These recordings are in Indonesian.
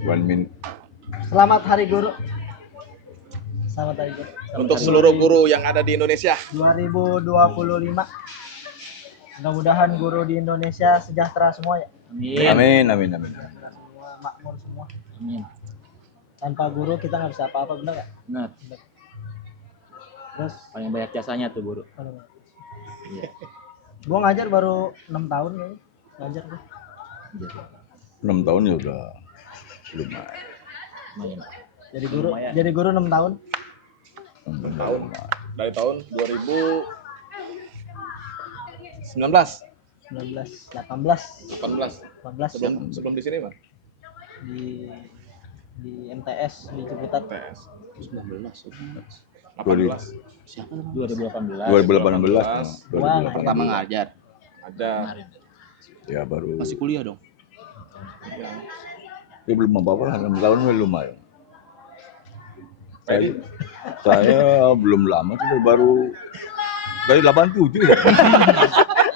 One min. Selamat Hari Guru. Selamat Hari Guru. Untuk seluruh guru yang ada di Indonesia. 2025. Mudah-mudahan guru di Indonesia sejahtera semua ya. Amin. Sejahtera semua, makmur semua. Amin. Tanpa guru kita nggak bisa apa-apa, benar nggak? Benar. Terus Paling banyak jasanya tuh guru. Iya. gua ngajar baru 6 tahun kayaknya. Ngajar gua. 6 tahun ya udah lumayan. Lumayan. Lumayan. Jadi guru 6 tahun. 6 Tahun dari tahun 2019, 19, 18, 18. 18 Sebelum di sini mah. di MTS di Ciputat. TS 19. 18. Siapa? 2018. 2018. Wah, Pertama ngajar. Ada. Ya baru. Masih kuliah dong. Ya. Ya belum apa-apa, 6 tahun udah lumayan. Jadi Saya belum lama tuh baru dari 87 ya.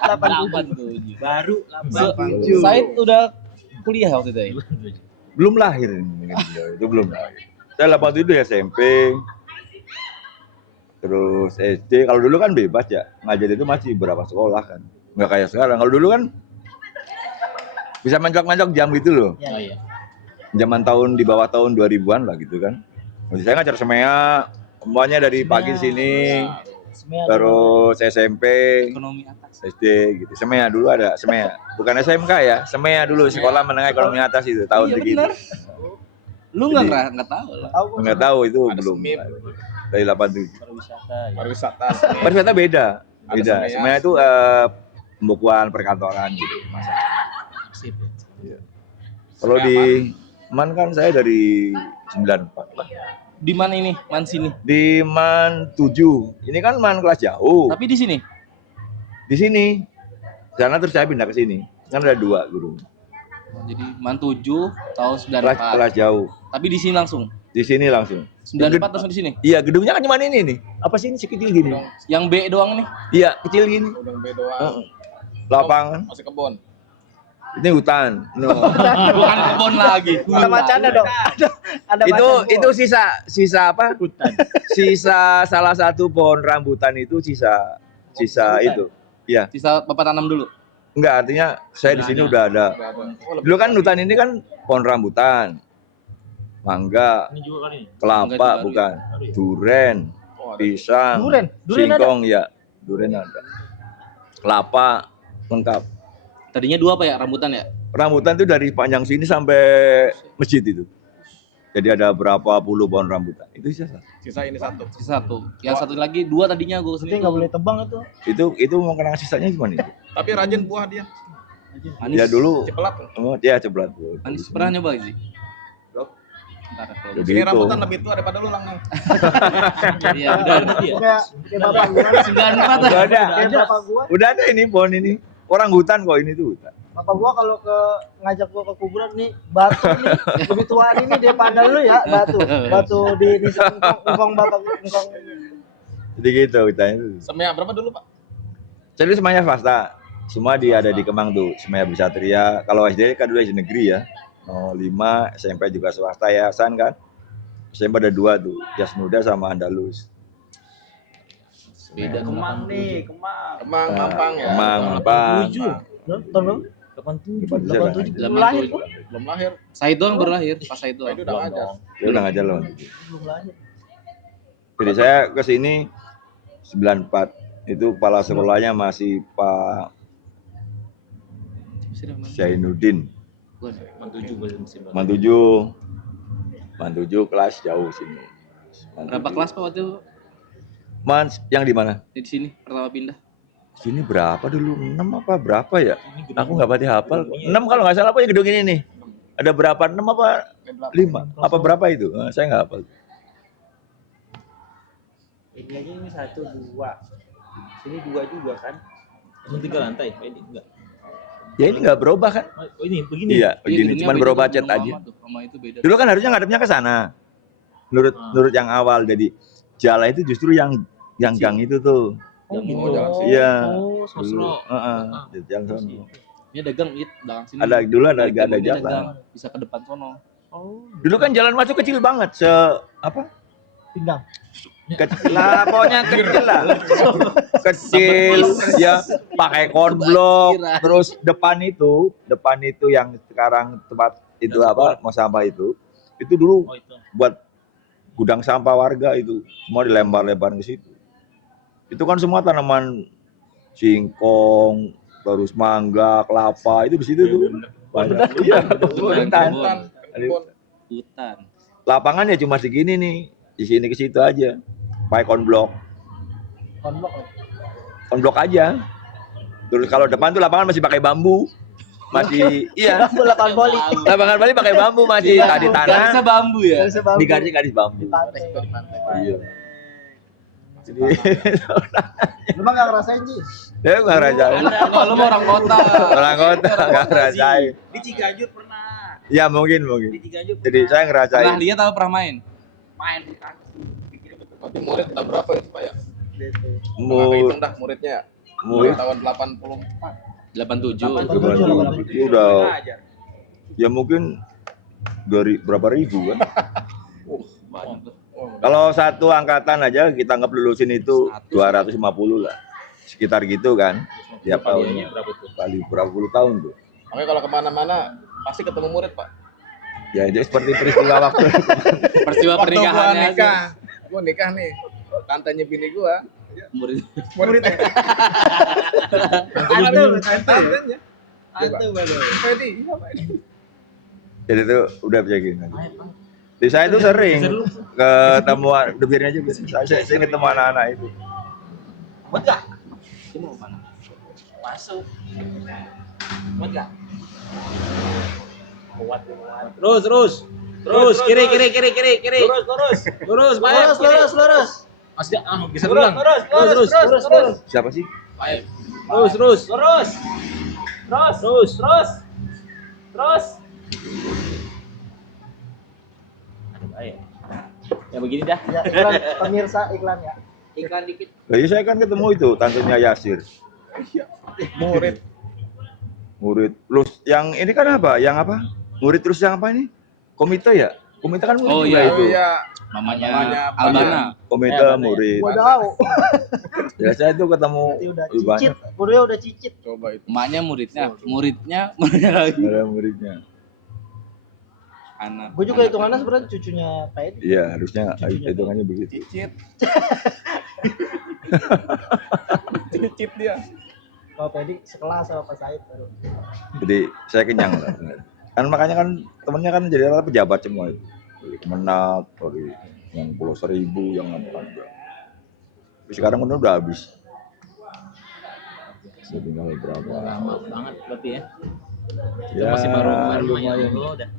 87. Baru 87. Said udah kuliah waktu itu ya? Belum lahir ini itu belum lahir. Saya 87 SMP. Terus SD, kalau dulu kan bebas ya. Ngajar itu masih berapa sekolah kan. Nggak kayak sekarang. Kalau dulu kan bisa mencok-mencok jam gitu loh. Oh iya. Zaman tahun di bawah tahun 2000-an lah gitu kan. Jadi saya ngajar semea, semuanya dari pagi sini. Semua Terus SMP, Ekonomi atas. SD gitu. Semea dulu ada semea. Bukan SMK ya, semea dulu sekolah menengah ekonomi atas itu tahun Iya, segitu. bener. Lu nggak Jadi- nggak tahu lah. tahu gua. Nggak tahu itu Ada belum. SMIP. Dari 87. Pariwisata. Ya. pariwisata. Pariwisata beda. Ada Beda. semea. Semea itu pembukuan perkantoran gitu. Sip. Ya. Kalau di Man kan saya dari 94 lah. Di mana ini? Man sini. Di Man 7. Ini kan Man kelas jauh. Tapi di sini. Di sini. Sana terus saya pindah ke sini. Kan ada 2 guru. Jadi Man 7 tahun Kelas 94. kelas jauh. Tapi di sini langsung. Di sini langsung. 94 langsung di sini. Iya, gedungnya kan cuma ini nih. Apa sih ini sekecil gini? Yang B doang nih. Iya, kecil gini. Udah B doang. Lapangan. Masih kebun. Ini hutan. No. Bukan kebun lagi. Ada macana dong. Ada itu macan, itu sisa apa? Hutan. Sisa salah satu pohon rambutan itu sisa itu. Iya. Sisa Bapak tanam dulu. Enggak, artinya saya di sini udah ada. Udah ada. Oh, lebih Dulu kan hutan ini kan pohon rambutan. Mangga, Ini juga kan ini. kelapa Mangga juga bukan. Duren, Oh, ada. pisang, Duren ada. singkong ya. Duren ada. Kelapa lengkap. Tadinya 2 apa ya? Rambutan ya? Rambutan itu dari panjang sini sampai masjid itu. Jadi ada berapa puluh pohon rambutan. Itu sisa. Sisa ini satu. Sisa 1. Yang satu lagi 2 tadinya gue Berarti kesini. nggak boleh tebang itu. Itu mau kenang sisanya cuma itu. Tapi rajin buah dia. Anis. Ya dulu Cipelat. oh, ya ceblat. Anis pernah nyoba sih? Loh. Ntar kalau Jadi Sini itu. rambutan lebih tua daripada lu lang. Iya benar. Kayak bapak gua. 94 Udah ada. Kayak bapak gua. Udah ada ini pohon ini. Orang hutan kok ini tuh hutan. Bapak gua kalau ngajak gua ke kuburan nih batu nih lebih tua ini dia pandang lu ya batu di engkong bapak engkong. Jadi gitu hutannya itu. Semea berapa dulu, Pak? Jadi semuanya swasta. Semua ada di Kemang tuh. Semua Besatria. Kalau SD kan dulu SD negeri ya. 05, SMP juga swasta yayasan kan. SMP ada 2 tuh. Jas Muda sama Andalus. Beda Kemang nih, Kemang. Kemang, Mampang ya. Kemang, Mampang. 87. Tahun 87. 87. Zaman lahir tuh. Belum lahir. Saya doang baru lahir, pas saya doang. Itu udah ngajar. Dia udah ngajar loh. belum lahir. Jadi saya ke sini 94. Itu kepala sekolahnya masih Pak Zainuddin. Man 7 kelas jauh sini. Berapa kelas Pak waktu itu? Man yang di mana? Di sini pertama pindah. Sini berapa dulu? 6 apa berapa ya? Aku nggak pasti hafal. 6 kalau nggak salah apa ya gedung ini nih. Ada berapa? 6 apa 5? Apa berapa itu? Saya nggak hafal. Ini aja ini 1, 2. Sini 2 juga kan? Cuma 3 lantai. Ini enggak. Ya ini nggak berubah kan? Oh ini begini. Iya, begini. gedungnya Cuman beda berubah tuh, cat gedung aja. lama tuh, sama itu beda. Dulu kan harusnya ngadepnya ke sana. Menurut yang awal. Jadi Jala itu justru yang gang itu tuh. Yang Oh, itu. jangan sih. Iya. Oh, Dulu. sosro. Yang sono. Ini ada gang belakang sini. Ada dulu ada Gedungnya jalan. gang, bisa ke depan sono. Oh, Dulu kan jalan masuk kecil banget, apa? pinggang. Kecil lah, pokoknya kecil lah. Kecil, ya pakai konblok. Terus depan itu yang sekarang tempat itu apa? Mau sampah itu dulu Oh itu. buat gudang sampah warga itu, semua dilempar-lempar ke situ. Itu kan semua tanaman singkong, terus mangga, kelapa itu di situ tuh. Banyak. Iya, hutan. Hutan. Lapangan ya cuma segini nih, di sini ke situ aja. Pakai konblok aja. Terus kalau depan tuh lapangan masih pakai bambu. Masih iya. Lapangan voli. Lapangan Bali pakai bambu masih tadi Garisnya tanah. bambu ya. Di garis bambu. Di pantai. Iya. Jadi Lu mah nggak ngerasain sih. dia nggak ngerasain. Kalau lu mah orang kota. Orang kota nggak ngerasain. Di Ciganjur pernah. Ya mungkin. Di Ciganjur. Jadi saya Pernah ngerasain. lihat atau pernah main? Main di kaki. Berarti murid tahun berapa itu Pak ya? Gitu. Nggak kehitung dah muridnya. Murid Tahun 84. 87. itu udah ya mungkin dari berapa ribu kan. Banyak tuh. Kalau satu angkatan aja kita nggak lulusin itu 250 lah. Sekitar gitu kan. Tiap tahun. Berapa tuh? Kali berapa puluh tahun tuh. Makanya kalau kemana-mana pasti ketemu murid Pak. Ya itu seperti peristiwa waktu. Peristiwa Waktu gua pernikahannya nikah, gua nikah nih. Tantenya bini gua. Murid. Muridnya. Tantenya. Itu baru. Fedi, iya Pak. Jadi itu udah bisa gini. Di saya itu sering ketemuan debirnya aja. Saya ketemu anak-anak itu. Buat gak? Dia mau mana? Masuk. Buat gak? Kuat. Terus, kiri. Lurus, Lurus. Masih bisa ulang. Lurus. Siapa sih? Terus. Aduh, ayo. Ya begini dah. Ya, iklan pemirsa iklan ya. Iklan dikit. Lah iya saya kan ketemu itu tantenya Yasir. Murid. Terus yang ini kan apa? Yang apa? Murid terus yang apa ini? Komite ya? Komite kan murid Oh, juga iya. itu. Iya. Mamanya Namanya Albana. Komite murid. Gua tahu. Ya saya itu ketemu Berarti udah lebih banyak. cicit. Kuliah udah cicit. Coba itu. Emaknya muridnya lagi. Ada muridnya. Anak. Gue juga hitungannya sebenarnya cucunya Pak Edi. Iya harusnya hitungannya begitu. Cicit. Cicit dia. Kalau Pak Edi sekelas sama Pak Said baru. Jadi saya kenyang lah. Kan makanya kan temennya kan jadi rata pejabat semua itu. Dari Kemenak, dari yang Pulau Seribu, yang apa. Tapi sekarang udah habis. Tinggal berapa? Lama banget berarti ya. Ya, masih baru lumayan. Udah.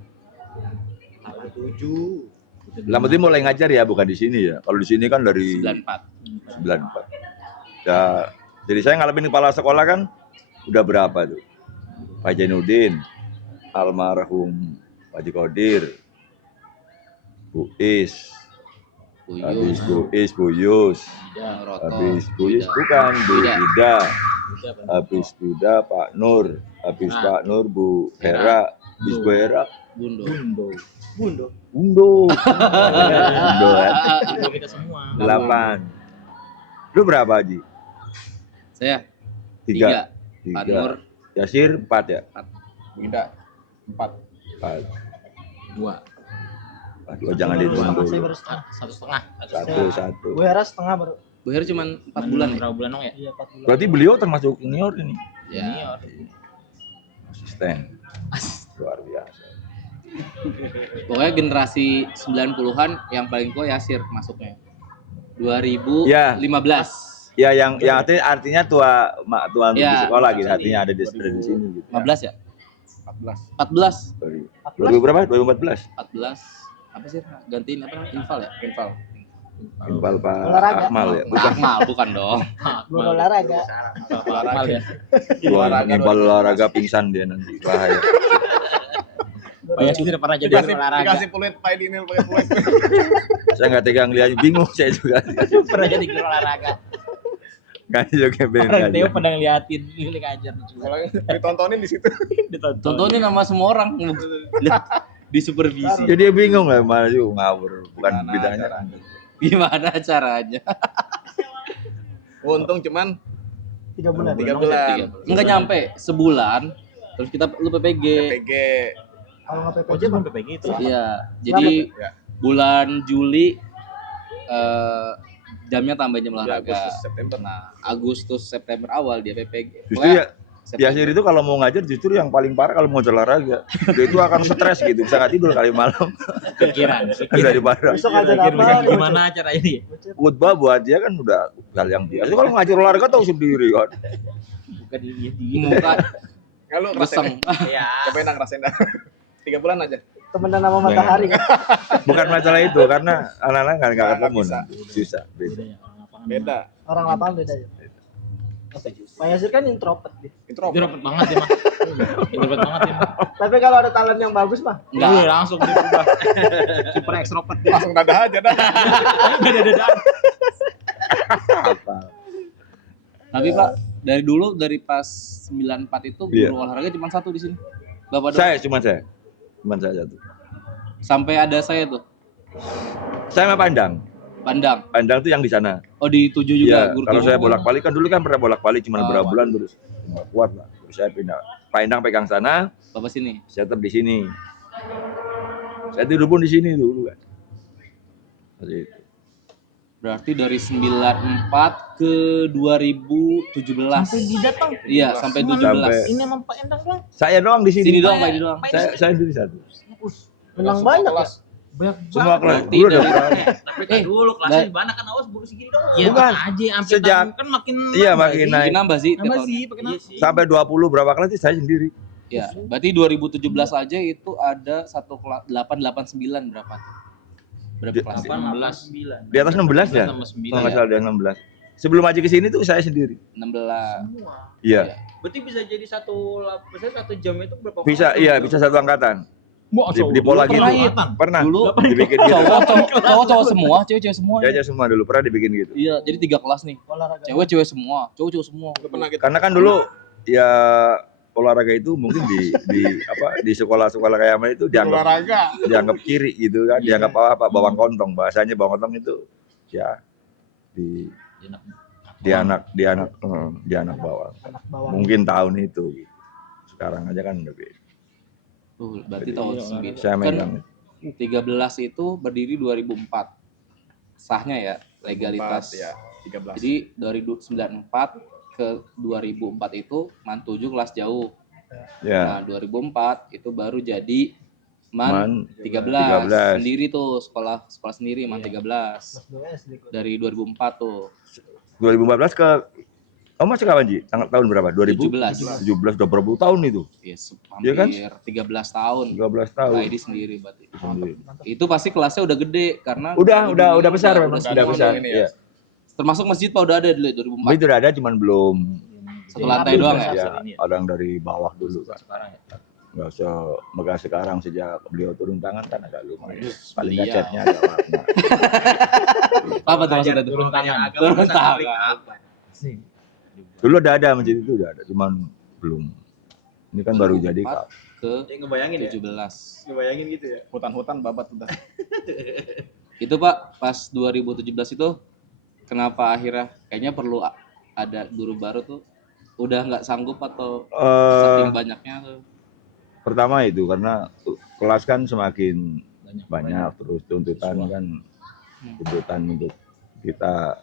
7. Lama itu mulai ngajar ya, bukan di sini ya. Kalau di sini kan dari 94. 94. Ya, jadi saya ngalamin kepala sekolah kan udah berapa tuh? Pak Jainuddin, almarhum Pak Haji Kodir, Bu Is, habis Bu Is, Bu Yus, habis Bu Yus bukan, Bu Ida, habis Bu Ida Pak Nur, habis Pak Nur Bu Hera, habis Bu Hera Bundo. Bundo. Undo kan? Kita semua. 8. Lu berapa Haji? Saya 3. Pak Nur Yasir 4 ya? Beda. 4. 2. Aduh, jangan dihitung Saya dulu. baru setengah. 1,5. Satu. Gue Hera setengah baru. Bu Her cuma 4 bulan ya? Berapa bulan dong ya? Iya 4 bulan. Berarti beliau termasuk senior ini. Ya. Asisten. Luar biasa. Pokoknya generasi 90-an yang paling tua Yasir masuknya. 2015. Ya. Ya yang artinya tua untuk Ya, di sekolah gitu. jadi Artinya ada di sini gitu. 15 ya? 14. 14. 2000 berapa? 2014. 14. Apa sih? Gantiin apa namanya? Infal ya? Infal. Impal Pak Olahraga. Akmal ya. Bukan Akmal, bukan dong. Guru olahraga. Akmal ya. Bukan impal olahraga pingsan dia nanti. Bahaya. Oh ya, sudah pernah jadi olahraga. Dikasih peluit Pak Edi pakai peluit. Saya nggak tegang lihat, bingung saya juga. Pernah jadi guru olahraga. Kan juga pengen Orang Theo ngajar. pada ngeliatin ini ngajar juga. Kalau ditontonin di situ. Ditonton. Tontonin sama semua orang. di supervisi. Jadi dia bingung lah mana sih ngawur, bukan Gimana bidangnya. caranya? Gimana caranya? Untung cuman 3 bulan. 3 bulan. Enggak nyampe sebulan. Terus kita lu PPG. PG. Kalau nggak PPJ Pojok mah sampai kayak gitu. Iya. Jadi Ya. bulan Juli jamnya tambah jam Di olahraga. Agustus September. Nah, Agustus September awal dia PPG. Justru ya di akhir itu kalau mau ngajar justru yang paling parah kalau mau olahraga. Dia itu akan stres gitu, bisa nggak tidur kali malam Pikiran. daripada besok ngajar Pikir apa? gimana caranya nih? khutbah buat dia kan udah hal yang biasa. Kalau ngajar olahraga tahu sendiri kan. Bukan dia. muka Kalau geseng. ngerasain, Ya. cobain dah ngerasain dah. 3 bulan aja. Temenan sama matahari kan. Bukan masalah itu karena anak-anak nggak ketemu, bisa. susah. Beda. Bedanya orang lapangan. Beda. Orang lapangan beda ya. Pak Yasir kan introvert dia. Itu Introvert. dapat banget ya, Mah. Introvert banget ya, Mah. Tapi kalau ada talent yang bagus mah, Enggak. Iya, langsung dia berubah. Super extrovert dia. Langsung dadah aja dah. Dada-dada. Apa? Tapi Pak, dari dulu dari pas 94 itu guru Iya. olahraga cuma satu di sini. Bapak doang. Cuman saya satu. Sampai ada saya tuh, Saya mah pandang. Pandang tuh yang di sana. oh di 7 juga Iya, guru kalau tujuh. saya bolak-balik kan dulu kan pernah bolak-balik cuma Oh, beberapa bulan terus nggak kuat lah. Terus saya pindah. Pandang pegang sana, Bapak sini. saya tetap di sini. Saya tidur pun di sini dulu kan. Seperti itu. Berarti dari 94 ke 2017. sampai didatang. Iya, sampai 17. Sampai- Ini emang Pak Endang doang. Saya doang di sini. Sini doang, Pak, ini doang. Saya sendiri satu. Menang Semua banyak ya. kelas. Banyak Semua kelas Berarti dulu udah dari- berapa? Tapi kan dulu kelasnya di mana kan awas baru segini doang. Iya, Bukan. aja sampai Sejak- tahun kan makin Iya, nambah makin sih. naik. Makin nambah sih tiap Nambah tahun. sih, pakai Iya sih. Sampai 20 berapa kelas sih saya sendiri. Ya, berarti 2017 aja itu ada satu kelas 889 berapa tuh? Berapa Di- kelas? 9. Di atas 16 ya? Tambah 9. Kalau nggak salah di atas 16. Sebelum aja ke sini tuh saya sendiri. 16. Iya. Berarti bisa jadi misalnya satu jam itu berapa? Bisa, iya, bisa satu angkatan. Di pola gitu. Pernah Dulu dibikin gitu. cowok semua, cewek semua. Ya semua dulu pernah dibikin gitu. Iya, jadi 3 kelas nih. olahraga. Cewek semua, cowok semua. Udah pernah gitu. Karena kan dulu ya olahraga itu mungkin di sekolah-sekolah kayak mana itu Olahraga. dianggap kiri gitu kan, dianggap apa bawang kontong. Bahasanya bawang kontong itu ya di anak bawang. Anak bawah. Mungkin tahun itu. Sekarang aja kan udah beda. Berarti tahun Saya 9. megang. Kan 13 itu berdiri 2004. Sahnya ya, legalitas. Ya, 13. Jadi dari 94 ke 2004 itu man 7 kelas jauh. Ya. Nah, 2004 itu baru jadi man 13. 13. Sendiri tuh sekolah sendiri man 13. Kelas 2 SD kok. Dari 2004 tuh. 2014 ke masih kapan Ji? Tahun berapa? 17. 2017 udah berapa tahun itu? Ya, Iya kan? hampir 13 tahun. 13 tahun. Nah, ini sendiri berarti. Sendiri. Itu pasti kelasnya udah gede karena Udah besar memang, udah udah besar. ini ya. Iya. termasuk masjid Pak udah ada dulu 2004. Itu udah ada cuman belum Satu lantai doang ya. ya, orang dari bawah dulu kan. Sekarang ya. Enggak usah megah sekarang sejak beliau turun tangan kan agak lumayan. Paling beliau. catnya agak warna. Apa tuh maksudnya tuh? Turun tangan. Turun tangan. Dulu ada masjid itu udah ada, cuman belum. Ini kan baru jadi Kak. Ke Ngebayangin ya? 17. Ngebayangin gitu ya. Hutan-hutan babat udah. Itu Pak pas 2017 itu kenapa akhirnya kayaknya perlu ada guru baru tuh udah nggak sanggup atau saking banyaknya tuh. Pertama itu karena kelas kan semakin banyak terus tuntutan kan tuntutan untuk kita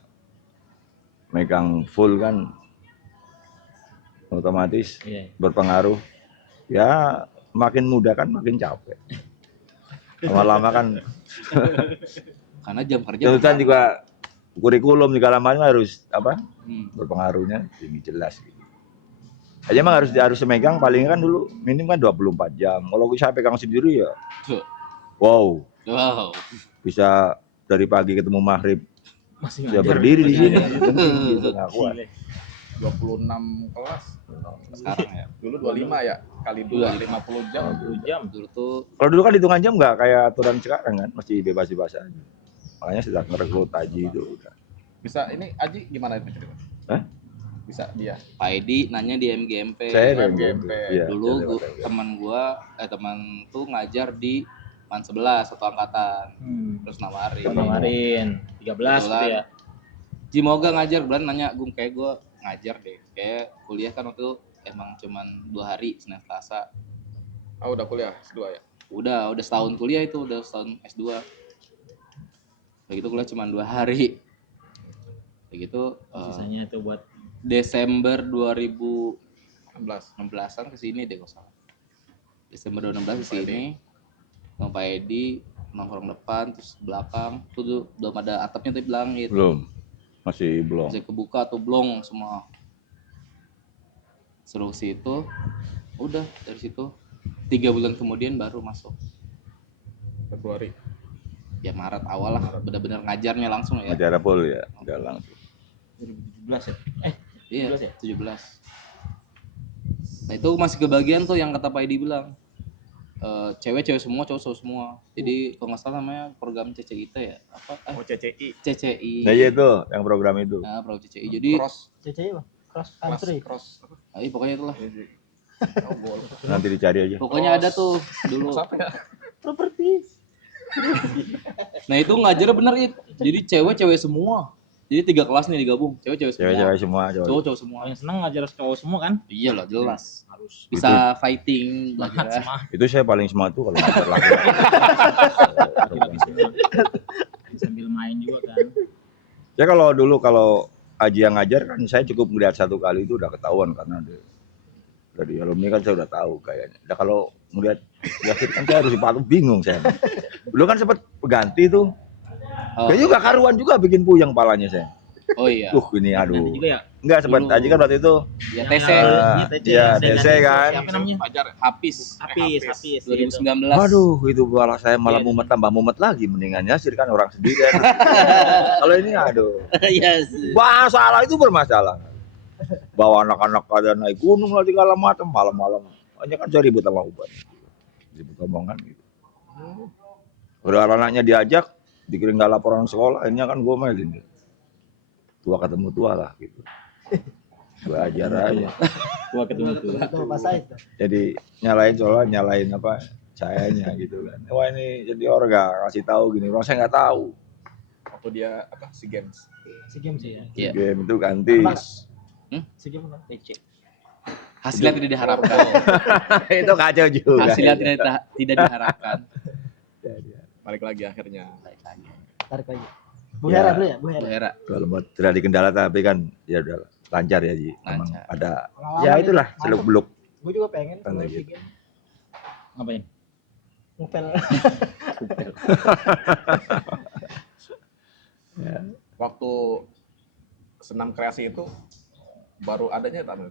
megang full kan otomatis Iya. berpengaruh ya makin muda kan makin capek lama-lama kan Karena jam kerja tuntutan juga kurikulum juga lama harus apa Hmm. berpengaruhnya ini jelas gitu. Aja emang harus megang paling kan dulu minim kan 24 jam. Kalau saya pegang sendiri ya Tuh. wow, Wow. bisa dari pagi ketemu maghrib Masih ya ngajar. berdiri di sini Iya. gitu nggak kuat. 26 kelas. Sekarang ya. Dulu 25 ya, kali 2 50 jam. 10 jam. Dulu tuh Kalau dulu kan hitungan jam nggak kayak aturan sekarang kan, masih bebas-bebas aja. Makanya sudah ngerekrut Haji itu udah. Bisa ini Aji gimana itu cerita? Hah? Bisa dia. Pak Edi nanya di MGMP. Saya Saya dari GMP. iya, Dulu saya lewat MGMP. teman tuh ngajar di man 11 satu angkatan. Terus Nawarin nawarin. 13 gitu ya. Jimoga ngajar, bulan nanya, Gung kayak gue ngajar deh. Kayak kuliah kan waktu itu emang cuman 2 hari, Senin Selasa. Oh, udah kuliah S2 ya? Udah setahun kuliah itu, udah setahun S2. Kayak gitu kuliah cuma 2 hari. Kayak gitu Sisanya itu buat Desember 2016 16. an kesini deh kalau salah. Desember 2016 kesini. Bang Pak Edi nongkrong depan, terus belakang tuh belum ada atapnya tapi langit. Belum. Masih belum. Masih kebuka atau blong semua. Suruh ke situ. Udah dari situ 3 bulan kemudian baru masuk. Februari. Ya Maret awal lah, benar-benar ngajarnya langsung ya. Acara pol ya, enggak langsung. 2017 ya. Iya, 17 ya? 17. Nah itu masih kebagian tuh yang kata Pak Edi bilang. Cewek semua, cowok semua. Jadi kalau nggak salah namanya program CCIT ya. Apa? Oh, CCI. CCI. Nah iya itu, yang program itu. Nah, program CCI. Jadi CCI apa? Cross Kelas country. cross apa? pokoknya itulah. Oh, gol. Nanti dicari aja. Pokoknya ada tuh dulu. Apa ya? Properti. Nah itu ngajarnya bener ya. Jadi cewek semua. Jadi 3 kelas nih digabung. Cewek semua. Cewek-cewek semua, cowok. Cowok semua. Yang seneng ngajar cowok semua kan? Iya lah jelas. Harus Bisa fighting belajar. semangat. Itu saya paling semangat tuh kalau ngajar laki. Sambil main juga kan. Ya kalau dulu kalau Aji yang ngajar kan saya cukup melihat 1 kali itu udah ketahuan karena dari alumni kan saya udah tahu kayaknya. Udah kalau melihat Yasin kan saya harus dipatu bingung saya. Dulu kan sempat ganti tuh. Kayaknya juga karuan juga bikin puyeng palanya saya. Oh iya. Ini Nanti aduh. juga ya. Enggak sempat Dulu. Aji kan waktu itu Ya TC. Iya, TC kan. Siapa namanya? Pajar. Habis. Habis. 2019. Waduh, itu malah saya malah Iya, mumet tambah mumet lagi mendingan Yasir kan orang sendiri. Kalau ini aduh. Yes. Masalah itu bermasalah. Bawa anak-anak pada naik gunung lah segala macam malam-malam. Hanya kan saya ribut sama Uban. Ribut omongan gitu. Udah anaknya diajak, dikirim nggak laporan sekolah, akhirnya kan gue mailin. Tua ketemu tua lah gitu. Gue ajar aja. Gua ketemu tuh. Itu Pak Said. Jadi nyalain apa sayanya gitu kan. Wah ini jadi orga kasih tahu gini, orang saya nggak tahu. Waktu dia apa? SEA Games. Si game sih ya. Iya. Game itu ganti. Si game kan. Hasilnya tidak diharapkan. Itu kacau juga. Hasilnya tidak diharapkan. Balik lagi akhirnya. Baik lagi. Tarik lagi. Bu Ya. Hera dulu ya, Bu Bu Hera. Hera. Kalau mau tidak dikendala tapi kan ya udah lancar ya Ji. Emang Lancar. ada Pengalaman ya ini, itulah masuk. seluk beluk. Gue juga pengen Kan kalau gitu. si game. Ngapain? Ngupel. Waktu senam kreasi itu baru adanya tak?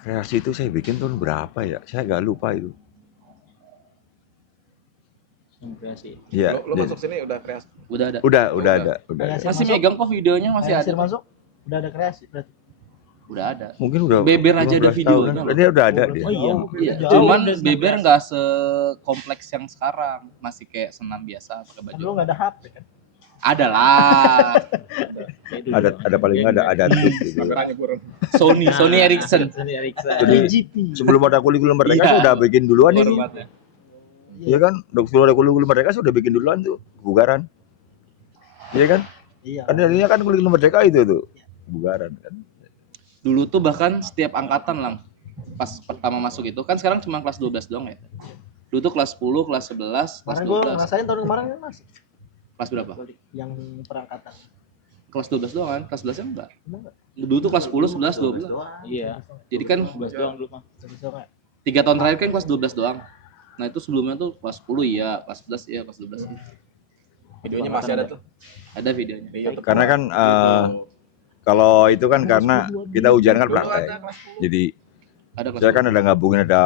Kreasi itu saya bikin tahun berapa ya? Saya agak lupa itu. Kreasi. Iya. Lo masuk sini udah kreasi. Udah ada. Udah Udah. ada. Kreasi. Masih Masuk. megang kok videonya masih Kayak ada. Sir masuk udah ada kreasi berarti. Udah ada. Mungkin udah Beber aja ada 15 videonya tahunan. loh. Dia udah ada Oh, dia. Oh iya. Iya, Jauh, cuman udah senam beber biasa. nggak sekompleks yang sekarang, masih kayak senam biasa pakai Kan baju. dulu enggak ada HP kan. Ada lah. Ada paling nggak ada tip gitu. Kameranya burung. Sony Ericsson. Sony Ericsson. Jadi GP. sebelum ada kurikulum merdeka Iya. sudah bikin duluan ini. Formatnya. Iya kan? Sebelum ada kurikulum merdeka sudah bikin duluan tuh bugaran. Iya kan? Iya. Kan artinya kan kurikulum merdeka itu tuh bugaran kan. Dulu tuh bahkan setiap angkatan lang pas pertama masuk itu kan sekarang cuma kelas 12 doang ya. Dulu tuh kelas 10, kelas 11, kelas Karena gue 12. ngerasain tahun kemarin kan masih Kelas berapa? yang perangkatan. Kelas 12 doang kan? Kelas 11 enggak. Bener nggak? Dulu tuh kelas 10, 11, 12. Iya. Jadi kan 12 doang dulu mah. Sebesar nggak? 3 tahun terakhir kan kelas 12 doang. Nah itu sebelumnya tuh kelas 10 iya, kelas 11 iya, kelas 12 iya. Videonya masih ada tuh. Ada videonya. Di YouTube. Karena kan kalau itu kan karena kita ujian kan Dulu ada praktek. kelas 10. Jadi Ada kelas saya kan ada gabungin ada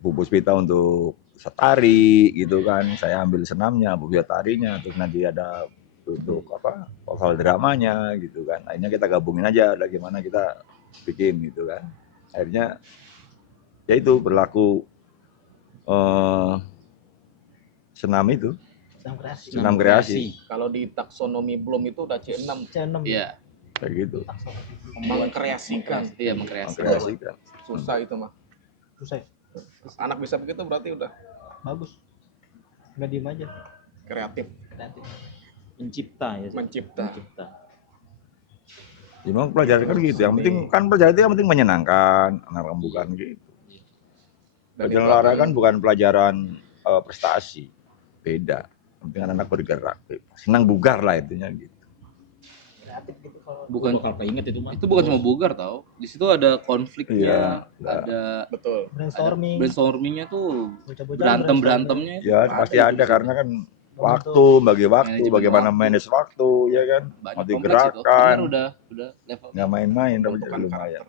Bu Puspita untuk setari gitu kan. Saya ambil senamnya, Bu Puspita tarinya, terus nanti ada untuk apa? Vokal dramanya gitu kan. Akhirnya kita gabungin aja ada gimana kita bikin gitu kan. Akhirnya ya itu berlaku senam itu, Yang kreasi. senam kreasi Kalau di taksonomi belum itu udah C6. C6. Iya, kayak gitu. Mengkreasikan. iya mengkreasi. Mengkreasikan. Susah itu mah. Susah. Anak bisa begitu berarti udah Bagus. Nggak diem aja. kreatif, Mencipta ya. mencipta. Ya, memang pelajaran kan gitu. Yang penting kan pelajaran itu yang penting menyenangkan, anak bukan gitu. Dan Pelajaran itu olahraga kan bukan pelajaran prestasi, beda. Yang penting anak bergerak, senang bugar lah intinya gitu. Kreatif gitu kalau Bukan Bakal keinget itu mah. itu bukan cuma bugar tau. Di situ ada konfliknya, Iya. ada betul. brainstorming. tuh Bocah-bocah berantemnya itu Ya pasti ada karena kan waktu, bagi waktu, Manajemen bagaimana waktu. manage waktu, ya kan. banyak Nanti kompleks itu. gerakan, Benar udah level. nggak main-main, tapi Untuk jadi lumayan.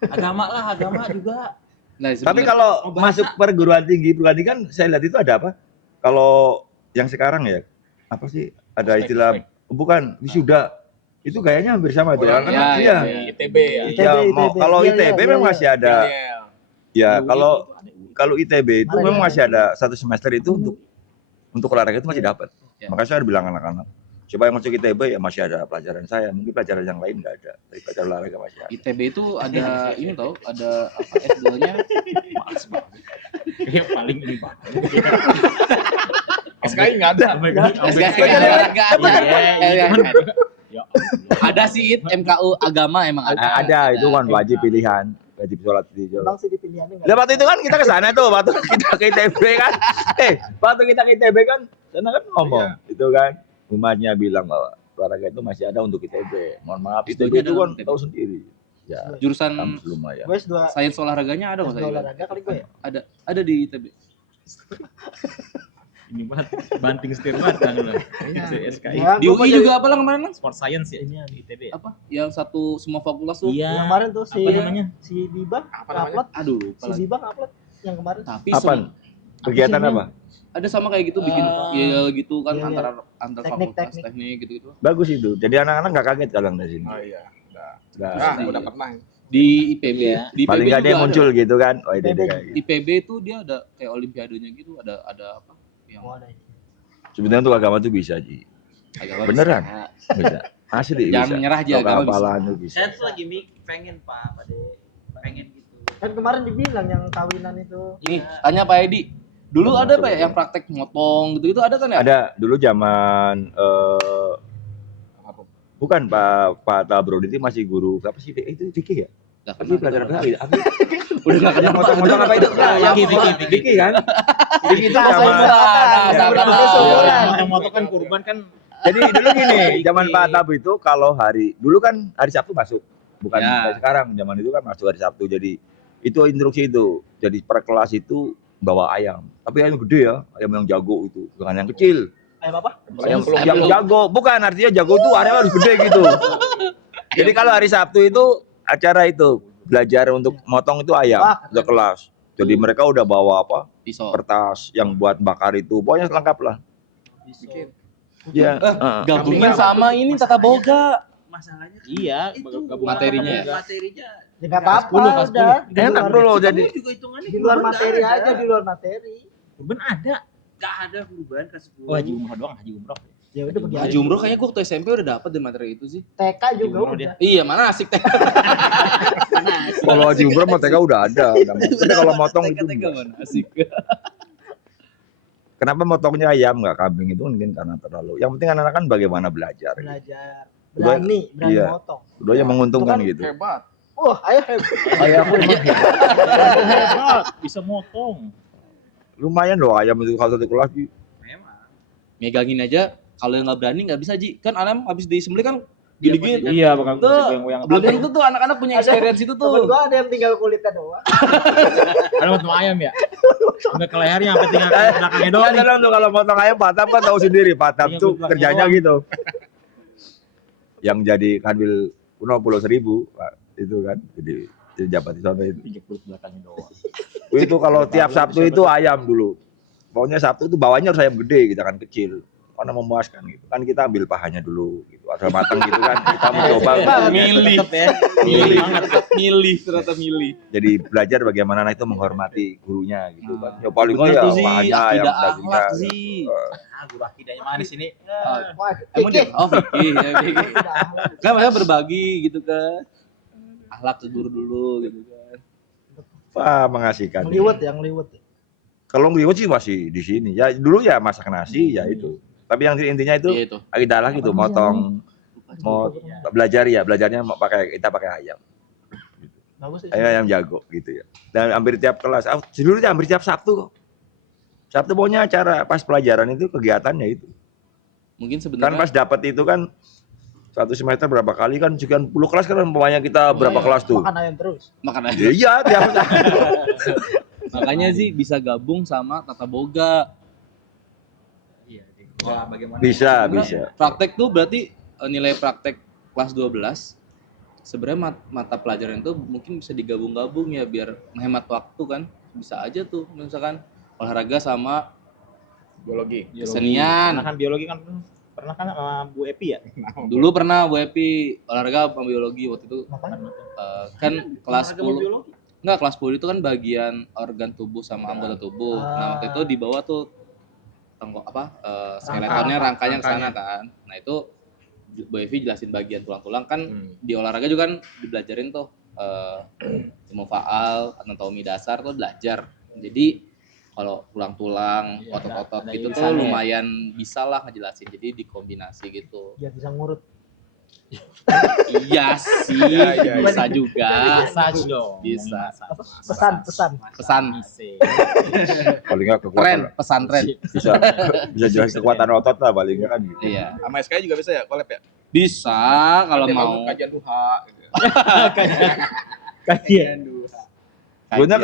Agama juga. Nah, Tapi sebenarnya- kalau Oh, bahasa. masuk perguruan tinggi kan saya lihat itu ada apa? Kalau yang sekarang ya, apa sih? Ada Ospek, istilah, ospek. bukan, wisuda. Itu kayaknya hampir sama tuh. Oh, Karena ya, iya. ya. ITB ya. Ya, kalau Iya, ITB iya, memang iya. masih ada. Iya. Ya, kalau ITB itu Ada, memang ada. masih ada satu semester itu untuk olahraga itu masih dapat. Ya. Makanya saya bilang anak-anak, coba yang masuk ITB ya masih ada pelajaran saya, mungkin pelajaran yang lain nggak ada. Tapi pelajaran olahraga masih ada. ITB itu ada ini tau, ada apa S2-nya Males banget. Kayak paling ini banget. SKI nggak ada. Nggak ada. Iya, ya. Ada sih MKU agama emang ada. Ada, itu kan wajib pilihan, wajib sholat di Bang sih di pilihannya Lah waktu itu kan kita ke sana tuh, waktu kita ke ITB kan. Waktu kita ke ITB kan, sana kan ngomong, itu kan umatnya bilang bahwa olahraga itu masih ada untuk ITB. Mohon maaf, Itu ITB itu ada kan ITB. tahu sendiri. Ya, Jurusan kampus lumayan. Gue S2 sains olahraganya ada nggak S2 saya? olahraga kali gue ya. Ada di ITB. Ini banget banting setir banget kan lu. SKI. Ya, Di gua mau UI jadi- juga apa lah kemarin Lang? Sport science ya Ini di ITB. Apa? Yang satu semua fakultas tuh. Iya. Yang kemarin tuh si Apa namanya? si Bibang Apa namanya? upload, Aduh, lupa si lagi. Bibang upload yang kemarin. Tapi Apa? Kegiatan sih, apa? ada sama kayak gitu bikin ya gitu kan Iya, iya. antar Teknik, fakultas teknik. teknik gitu-gitu. Bagus itu. Jadi anak-anak nggak kaget kalau dari sini. Oh iya. Udah. Nah, Ah, Pasti. udah pernah. Di IPB, Iya. di IPB paling nggak ada juga yang muncul gitu kan. Oh, itu ITB. kayak gitu. IPB itu dia ada kayak olimpiadenya gitu, ada apa? Yang Oh, ada ini. Sebenarnya untuk agama tuh bisa, Ji. agama Beneran? bisa. Bisa. Asli Jangan bisa. menyerah aja, Untuk agama bisa. kehafalan tuh bisa. Saya tuh lagi pengen Pak Pade, pengen gitu. Kan kemarin dibilang yang kawinan itu. Nih, tanya Pak Edi. Dulu ada Pak ya yang praktek motong gitu-gitu ada kan ya? Ada dulu zaman Apa? bukan Pak Tabro itu masih guru apa sih itu Vicky ya? Nggak Apa kenal. sih pelajaran apa? Udah enggak kenal. Yang motong-motong apa itu? Nah, yang Vicky kan? Vicky itu Nah, zaman Seumuran. Yang motor kan kurban kan jadi dulu gini, zaman Pak Tabro itu kalau dulu kan hari Sabtu masuk. Bukan Ya. kayak sekarang, zaman itu kan masuk hari Sabtu. Jadi itu instruksi itu. Jadi per kelas itu bawa ayam. Tapi ayam gede ya, ayam yang jago itu, bukan yang kecil. Ayam apa? Yang, Ayam yang pelung. jago, bukan artinya jago itu ayam harus gede gitu. Jadi kalau hari Sabtu itu acara itu belajar untuk motong itu ayam Wah, untuk kelas. Jadi mereka udah bawa apa? Pisau. Kertas yang buat bakar itu, pokoknya lengkap lah. Bikin. Ya. Gabungin sama ini tata boga. Masalahnya kan iya itu gabung materinya ya? materinya Ya nggak apa-apa 10, kelas udah. Di Enak luar- dulu jadi. kamu juga hitungannya Di luar kurban materi nggak aja, ada. di luar materi. kurban ada. Nggak ada kurban ke 10. Oh, haji umroh doang, haji umroh. Ya udah pergi Haji aja. umroh kayaknya gua waktu SMP udah dapet deh materi itu sih. TK juga Umroh udah. Iya, mana asik teh. Kalau haji umroh mah TK udah ada. Tapi kalau motong itu Teka-teka enggak. mana asik. Kenapa motongnya ayam nggak kambing itu mungkin karena terlalu. Yang penting anak-anak kan bagaimana belajar. Belajar. Udah- Berani iya. motong. Udah yang menguntungkan Itu kan gitu. Hebat. Wah, ayo hebat. Ayam pun Hebat, bisa motong. lumayan loh ayam itu kalau satu kelas. Ji. Memang. Megangin aja kalau yang nggak berani nggak bisa Ji. Kan ayam habis disembelih kan gini-gini. tuh. Iya, bakal Tuh, goyang-goyang. Belum tentu tuh anak-anak punya experience itu Temen tuh. gua ada yang tinggal kulitnya doang. Ada motong ayam ya? Udah ke lehernya sampai tinggal ke belakangnya doang nih. Kadang tuh kalau potong ayam Patam kan tahu sendiri Patam Iya, tuh belakang kerjanya doang. gitu. Yang jadi kanwil kuno Pulau Seribu Pak, itu kan jadi jabat di sana itu. Injek perut belakangnya doang. Itu kalau tiap Sabtu itu ayam dulu. Pokoknya Sabtu itu bawahnya harus ayam gede, kita kan kecil. Karena memuaskan gitu. Kan kita ambil pahanya dulu gitu. sudah matang gitu kan. Kita mencoba milih Milih. milih ternyata milih. jadi belajar bagaimana anak itu menghormati gurunya gitu kan. Ya paling Bener ya tuh sih, hanya yang akidah dagingnya. akhlak sih. Ah, guru akidahnya mana sini? Wah, Emang dia fikih. fikih ya fikih. Udah ahlak. Kan mereka berbagi gitu kan. Akhlak ke guru dulu gitu kan. Wah, mengasihkan. Ngeliwet ya, ngeliwet. Kalau ngeliwet sih masih di sini. Ya dulu ya masak nasi ya itu. Tapi yang intinya itu Iya itu. akidah lah gitu, motong mau belajar ya, belajarnya mau kita pakai ayam. Bagus sih. Ayam jago gitu ya. Dan hampir tiap kelas, dulu hampir tiap Sabtu kok. Sabtu pokoknya acara pas pelajaran itu kegiatannya itu. Mungkin Kan sebenarnya pas dapat itu kan satu semester berapa kali kan sekian puluh kelas kan umpamanya kita berapa Iya. kelas tuh. Makan ayam terus. makan aja. Iya, tiap Makanya sih bisa gabung sama tata boga. Iya, wah bagaimana? bisa, Sebenarnya bisa. Praktek tuh berarti nilai praktek kelas 12 sebenarnya mata pelajaran itu mungkin bisa digabung-gabung ya biar menghemat waktu kan. Bisa aja tuh misalkan olahraga sama Biologi. kesenian. Karena kan biologi kan pernah kan sama Bu Epi ya? Dulu pernah Bu Epi olahraga sama biologi waktu itu Ngapain? kan kelas Olahraga sama 10. biologi. Enggak, kelas 10 itu kan bagian organ tubuh sama anggota tubuh. Nah, waktu itu di bawah tuh skeletonnya rangkanya ke sana kan. Nah, itu Bu Evi jelasin bagian tulang-tulang kan di olahraga juga kan dibelajarin tuh ilmu faal, anatomi dasar tuh belajar. Jadi kalau tulang-tulang, Iya, otot-otot ada gitu tuh irisannya. lumayan bisa lah ngejelasin. Jadi dikombinasi gitu. Biar bisa ngurut. Iya sih, Iya. bisa juga. Massage dong. Bisa. Pesan. Pesan Paling nggak tren, kekuatan pesantren. bisa bisa jelas kekuatan otot lah paling nggak kan gitu. Iya. Sama SKI juga bisa ya, collab ya? Bisa kalau Kajian mau. kajian duha gitu. Kajian dulu. Sebenarnya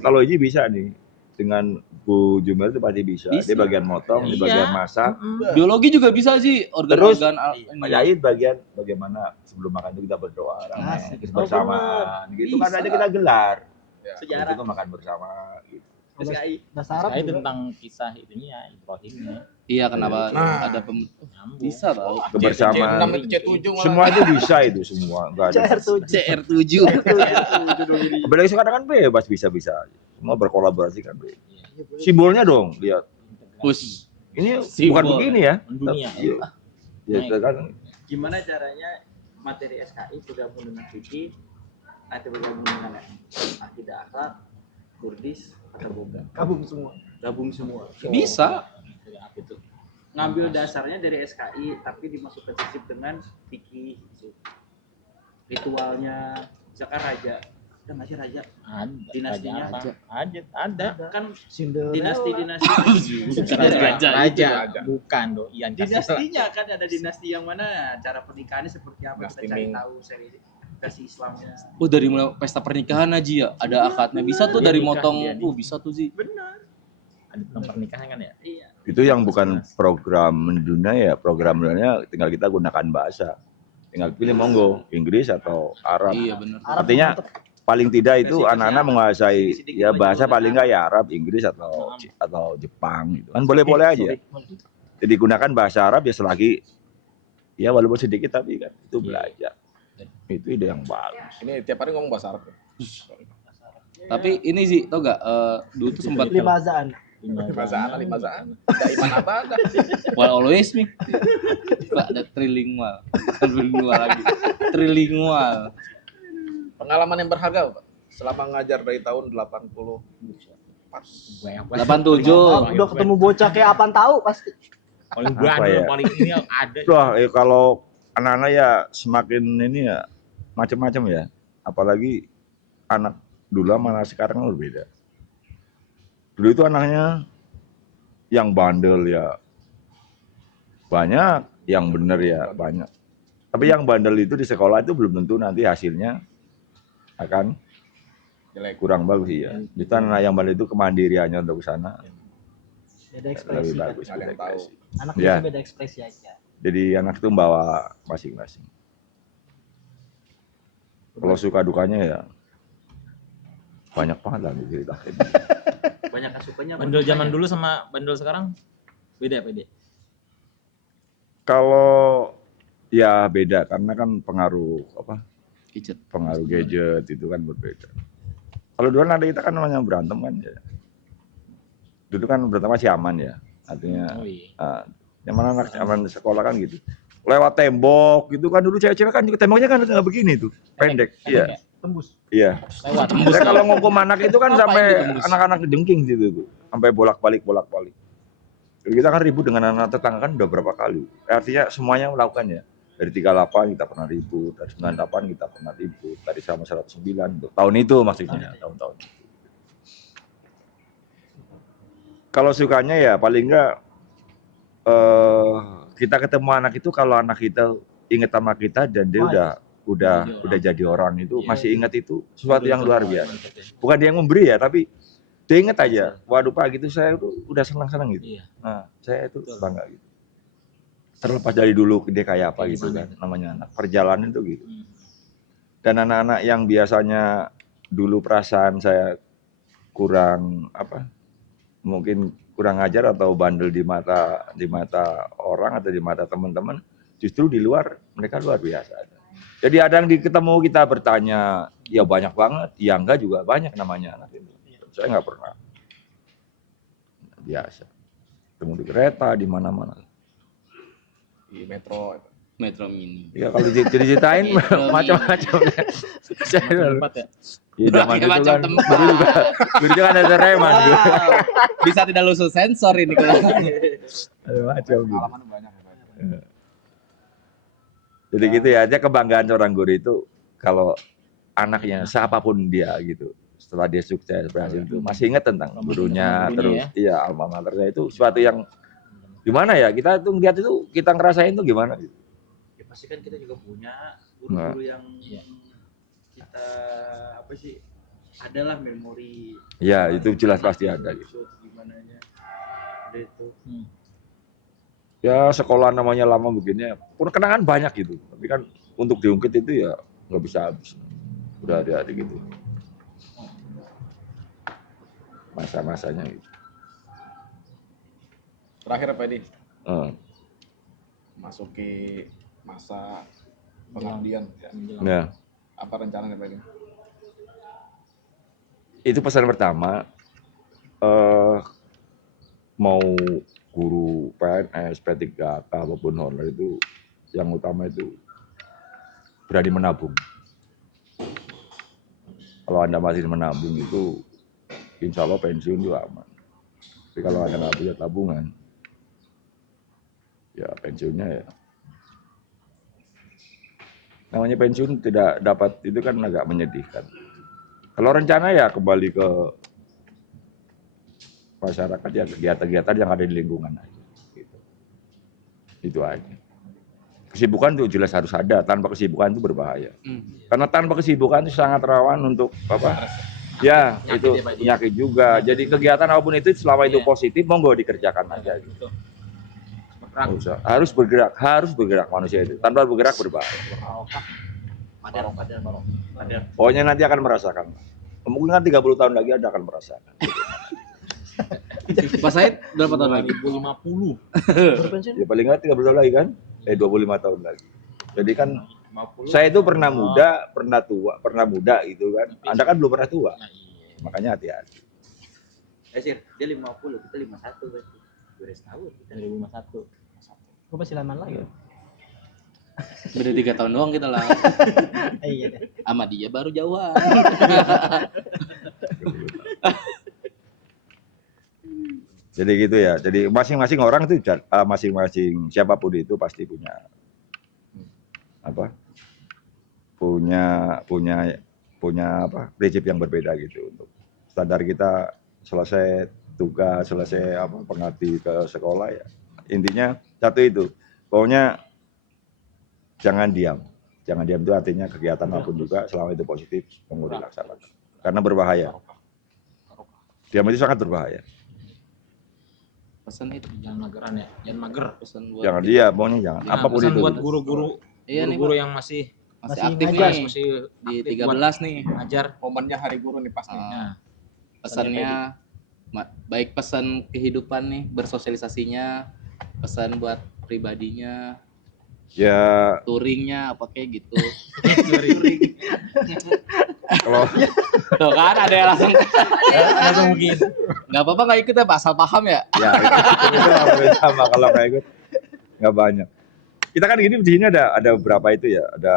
kalau Iji bisa nih dengan Bu Jumer itu pasti bisa. Dia bagian motong, dia Iya. bagian masak. Biologi juga bisa sih organ-organ Pak Yahid bagian bagaimana sebelum makan itu kita berdoa ramai, Asik. terus bersamaan gitu kan Bisa. ada kita gelar. Ya. Sejarah. Itu makan bersama gitu. SKI. Bahasa Arab Saya juga. tentang kisah itunya Ibrahimnya Iya, kenapa Nah. ada nyambung. bisa tahu. Kebersamaan. C6 itu C7 malah. Semua itu bisa itu semua. Enggak ada. CR7. CR7. Apalagi sekarang kan bebas bisa-bisa aja. Semua berkolaborasi kan bebas. Simbolnya dong, lihat. Push. Ini Simbol. bukan begini ya. Dunia. Iya. Ya, itu kan Gimana caranya materi SKI bergabung dengan fikih, nanti bergabung dengan akidah akhlak, Kurdis, atau boga? Gabung semua. Gabung semua. Bisa. Apa itu? Ngambil dasarnya dari SKI tapi dimasukkan sisip dengan fikih gitu. Ritualnya misalkan raja, ada nggak sih raja? Ada. Dinastinya Raja apa? Ada. Kan Cinderella. dinasti-dinasti Bukan Raja. raja. Raja. Bukan dong. Ian Kasih. dinastinya kan ada dinasti yang mana, cara pernikahannya seperti apa, Dinasti kita cari Ming. tahu seri kasih Islamnya. Oh, dari mulai pesta pernikahan aja ya, ada akadnya. Bisa tuh Dia dari nikah, motong. dia nikah. Bisa tuh sih. Benar. Ada tentang pernikahan kan ya? Iya. itu yang bukan program mendunia ya, program mendunia tinggal kita gunakan bahasa. Tinggal pilih monggo Inggris atau Arab. Iya, benar. Arab Artinya mantep. paling tidak itu Versi anak-anak Arab. menguasai Sedikit ya aja bahasa udah paling nggak ya Arab, Inggris atau Jepang gitu. Kan boleh-boleh aja. Jadi gunakan bahasa Arab ya selagi ya walaupun sedikit tapi kan itu belajar. Itu ide yang bagus. Ini tiap hari ngomong bahasa Arab. Tapi ini sih, tau gak, dulu tuh sempat Limazaan. Bahasa Arab, bahasa Arab. Ada iman apa ada? while always nih. Pak, ada trilingual. Trilingual lagi. Trilingual. Pengalaman yang berharga, Pak. Selama ngajar dari tahun 80. Pas. 87. Udah ketemu bocah kayak apaan tahu pasti. Paling Apa bandel, ya? paling ini ada. Wah, kalau anak-anak ya semakin ini ya macam-macam ya. Apalagi anak dulu sama anak sekarang kan berbeda. Dulu itu anaknya yang bandel ya banyak, yang bener ya banyak. Tapi yang bandel itu di sekolah itu belum tentu nanti hasilnya akan Jelek. kurang bagus ya. Kita anak yang bandel itu kemandiriannya untuk ke sana Beda lebih ekspresi. bagus. Nggak ada yang tahu. Anak Ya. biasa beda ekspresi aja. Jadi anak itu membawa masing-masing. Kalau suka dukanya ya banyak banget lah diceritain. Banyak asupannya. Bandel zaman dulu sama bandel sekarang beda. Kalau Ya beda karena kan pengaruh Gadget. pengaruh gadget itu kan berbeda. Kalau dulu ada kita kan namanya berantem kan ya. Dulu kan berantem masih aman ya. Artinya Oh iya. yang mana anak aman sekolah kan gitu. Lewat tembok gitu kan dulu cewek-cewek kan juga temboknya kan nggak begini tuh, pendek. Iya. Tembus. Iya. Lewat. Saya kalau ngukum anak itu kan Ngapain sampai ditembus? anak-anak jengking gitu tuh. Sampai bolak-balik. Jadi kita kan ribut dengan anak tetangga kan udah berapa kali. Artinya semuanya melakukan ya. Dari 38 kita pernah ribut, dari 98 kita pernah ribut, dari sama 109 tuh. Tahun itu maksudnya, tahun-tahun itu. Kalau sukanya ya paling enggak kita ketemu anak itu kalau anak kita inget sama kita dan dia udah jadi orang itu masih ingat itu sesuatu yang luar biasa. Bukan dia yang memberi ya, tapi dia inget aja. Waduh Pak gitu saya tuh udah senang-senang gitu. Iya. Nah, saya itu bangga gitu. Terlepas dari dulu dia kayak apa gitu kan, namanya anak. Perjalanan itu gitu. Dan anak-anak yang biasanya dulu perasaan saya kurang mungkin kurang ajar atau bandel di mata orang atau di mata teman-teman, justru di luar mereka luar biasa. Jadi ada yang ketemu kita bertanya, ya banyak banget, ya enggak juga banyak namanya anak itu. Saya nggak pernah biasa ketemu di kereta di mana-mana. Di metro. Metro Mini. Ya kalau diceritain macam-macam. Saya Tempat ya. ya zaman itu Macam kan tempat. dulu kan ada reman gitu. Wow. Bisa tidak lusuh sensor ini kalau. Macam gitu. Pengalaman banyak. Jadi gitu ya, aja kebanggaan seorang guru itu kalau anaknya siapapun dia gitu. Setelah dia sukses berhasil itu masih ingat tentang gurunya terus iya alma maternya itu suatu yang gimana ya kita tuh lihat itu kita ngerasain tuh gimana gitu. Ya pasti kan kita juga punya guru-guru yang kita apa sih adalah memori. Ya itu jelas pasti ada gitu. Gimana nya ada itu. Ya sekolah namanya lama begini, kenangan banyak gitu. Tapi kan untuk diungkit itu ya nggak bisa habis. Udah ada gitu. Masa-masanya gitu. Terakhir Pak Edi, Eh, masuki masa pengabdian ya. Nah, Apa rencananya Pak Edi? itu pesan pertama. Mau guru PNS, P3K apapun honor itu yang utama itu berani menabung. Kalau Anda masih menabung itu insya Allah pensiun juga aman. Tapi kalau Anda nggak punya tabungan, ya pensiunnya ya. Namanya pensiun tidak dapat itu kan agak menyedihkan. Kalau rencana ya kembali ke masyarakat ya kegiatan-kegiatan yang ada di lingkungan aja. Gitu. Itu aja. Kesibukan itu jelas harus ada. Tanpa kesibukan itu berbahaya. Karena tanpa kesibukan itu sangat rawan untuk apa? Ya itu penyakit juga. Jadi kegiatan apapun itu selama itu positif, monggo dikerjakan aja. Gitu. Harus bergerak manusia itu. Tanpa bergerak berbahaya. Pokoknya nanti akan merasakan. Mungkin kan 30 tahun lagi Anda akan merasakan. Pak Said berapa tahun lagi? 2050. Berpensiun. Ya paling nggak 30 tahun lagi kan? 25 tahun lagi. Jadi kan saya itu pernah muda, pernah tua, pernah muda gitu kan. Anda kan belum pernah tua. Makanya hati-hati. Sir, dia 50, kita 51 berarti. 12 tahun kita. 2051. Gue masih lama lagi. Beda 3 tahun doang kita lah. Iya deh. Sama dia baru jauhan. Jadi gitu ya. Jadi masing-masing orang itu masing-masing siapapun itu pasti punya apa? Punya apa? Prinsip yang berbeda gitu untuk standar kita selesai tugas, selesai apa pengabdi ke sekolah ya. Intinya satu itu. Pokoknya jangan diam. Jangan diam itu artinya kegiatan apapun juga selama itu positif monggo dilaksanakan. Karena berbahaya. Diam itu sangat berbahaya. Pesan itu. Jangan mageran ya. Jangan mager. Pesan buat Jangan dia, pokoknya jangan. Nah, Apapun Pesan itu. buat guru-guru. Iya nih, Guru-guru Pak. yang masih Masih Masih aktif ngajar, nih masih di aktif 13 nih. ngajar. Momennya Hari Guru nih pas nih. Ah, pesannya baik pesan kehidupan nih, bersosialisasinya, pesan buat pribadinya, Ya touringnya apa kayak gitu. kalau Tuh kan ada yang langsung Langsung mungkin. nggak apa-apa nggak ikut ya asal paham ya. ya itu hampir sama kalau nggak ikut nggak banyak. Kita kan gini di sini ada beberapa itu ya, ada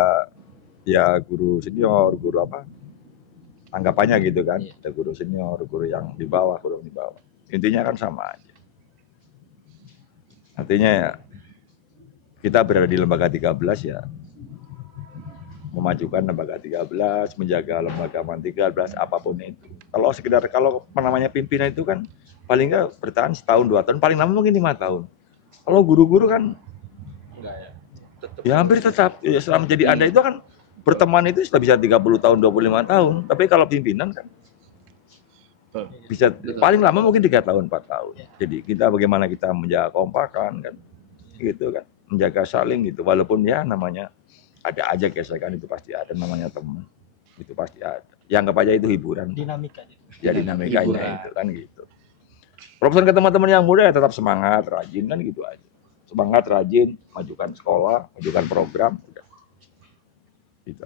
ya guru senior, guru apa? Anggapannya gitu kan. Iya. Ada guru senior, guru yang di bawah, guru yang di bawah. Intinya kan sama aja. Artinya ya kita berada di lembaga 13 ya memajukan lembaga 13, menjaga lembaga 13 apapun itu. Kalau sekedar kalau namanya pimpinan itu kan paling nggak bertahan setahun 2 tahun, paling lama mungkin 5 tahun. Kalau guru-guru kan Enggak ya. Tetap. ya hampir tetap ya, selama jadi Anda itu kan berteman itu sudah bisa 30 tahun, 25 tahun. Tapi kalau pimpinan kan bisa paling lama mungkin 3 tahun, 4 tahun. Jadi kita bagaimana kita menjaga kompakan kan, gitu kan, menjaga saling gitu. Walaupun ya namanya ada aja gesekan itu pasti ada, namanya teman itu pasti ada. Ya anggap aja itu hiburan. Dinamika. Ya dinamikanya itu kan gitu. Propesan ke teman-teman yang muda ya tetap semangat, rajin kan gitu aja. Semangat, rajin, majukan sekolah, majukan program, udah. Gitu.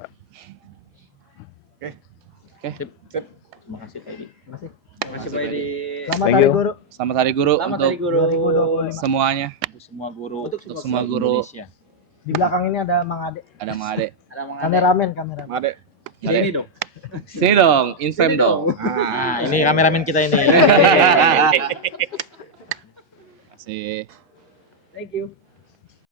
Terima kasih Pak Edi. Terima kasih Pak Edi. Selamat Thank Hari you. Guru. Selamat Hari Guru Selamat untuk Hari Guru. 2025. semuanya, Untuk semua guru. Untuk untuk semua guru. Indonesia. Di belakang ini ada Mang Ade, Ada Mang Ade. Ada Mang Ade. kameramen. Made. Ini dong. Sini dong, in frame dong. Nah, ini kameramen kita ini. Kasih. Thank you.